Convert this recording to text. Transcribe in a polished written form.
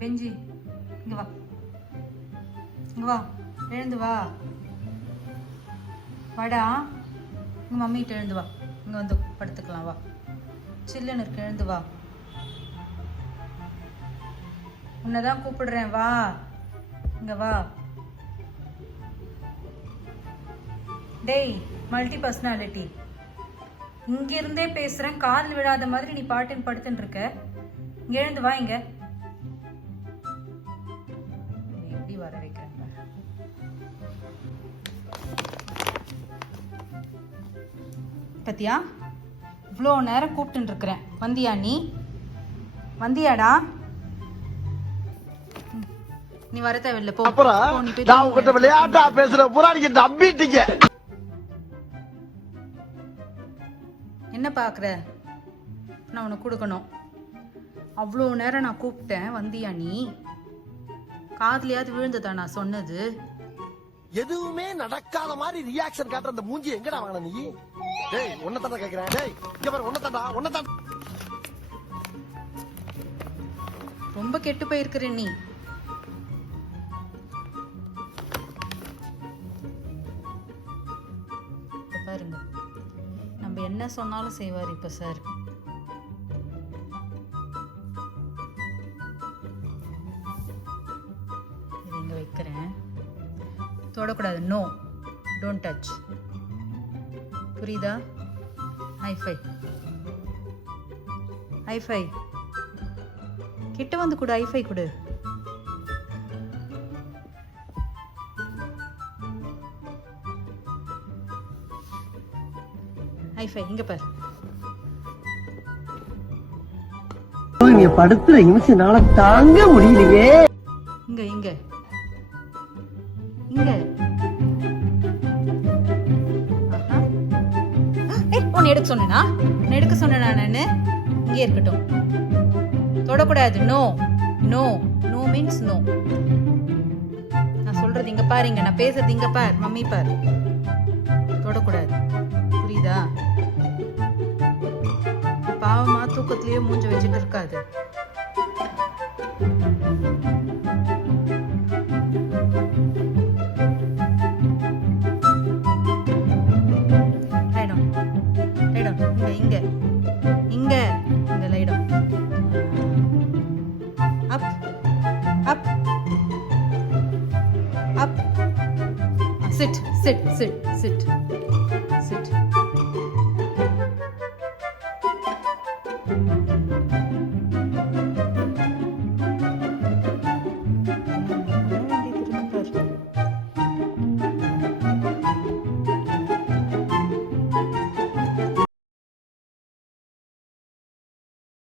பெஞ்சி இங்கே வா, இங்கே வா, எழுந்து வா, வாடா. உங்கள் மம்மிகிட்ட எழுந்து வா, இங்கே வந்து படுத்துக்கலாம் வா. சில்லுன்னு இருக்கு, எழுந்து வா. உன்னை தான் கூப்பிடுறேன், வா, இங்கே வா. டேய் மல்டி பர்சனாலிட்டி, இங்கிருந்தே பேசுகிறேன், காதில் விழாத மாதிரி நீ பாட்டுன்னு படுத்துன்னு இருக்க. இங்கே எழுந்து வா. இங்கே எப்படி வர வைக்கிறேன். பத்தியா, இவ்வளோ நேரம் கூப்பிட்டுன்னு இருக்கிறேன். வந்தியா நீ? வந்தியாடா? நீ வர தேவையில்லை, போ. நான் உங்ககிட்ட விளையாட்டா பேசுற புறாடிக்கு நம்பிட்டீங்க. என்ன பார்க்குற? நான் உனக்கு கொடுக்கணும். அவ்வளோ நேரம் நான் கூப்பிட்டேன், வந்தியா நீ? காதுலையாவது விழுந்ததா நான் சொன்னது? எதுவுமே நடக்காத மாதிரி ரியாக்ஷன் காட்டுற அந்த மூஞ்சி எங்கடா வாங்கின நீ? டேய் உன்னதான்டா கேக்குறேன். டேய் இங்க பாரு, உன்னதான் ரொம்ப கெட்டு போயிருக்கிற நீ. பாருங்க, நம்ம என்ன சொன்னாலும் செய்வார் இப்ப சார். இது இங்க வைக்கிறேன், தொடக்கூடாது. No, don't touch. புரியுதா? High five, high five. கிட்ட வந்து கொடு, ஹைஃபை கொடு. ஹைஃபை இங்க பாரு. நீ படுத்துற நிமிஷம்னால தாங்க முடியலையே. இங்க இங்க இங்க. உன்னை எடுக்க சொன்னா? எடுக்க சொன்னா நானு? இங்கே இருக்கட்டும், தொடக்கூடாது. No no no means no. நான் சொல்றது இங்க பாருங்க, நான் பேசுறது இங்க பார். மம்மி பார், தொடக்கூடாது. புரியுதா? பாவமா தூக்கத்திலேயே மூஞ்ச வச்சுட்டு இருக்காது. இங்க இங்க இங்க லைடம். Up up up. Sit sit sit chit.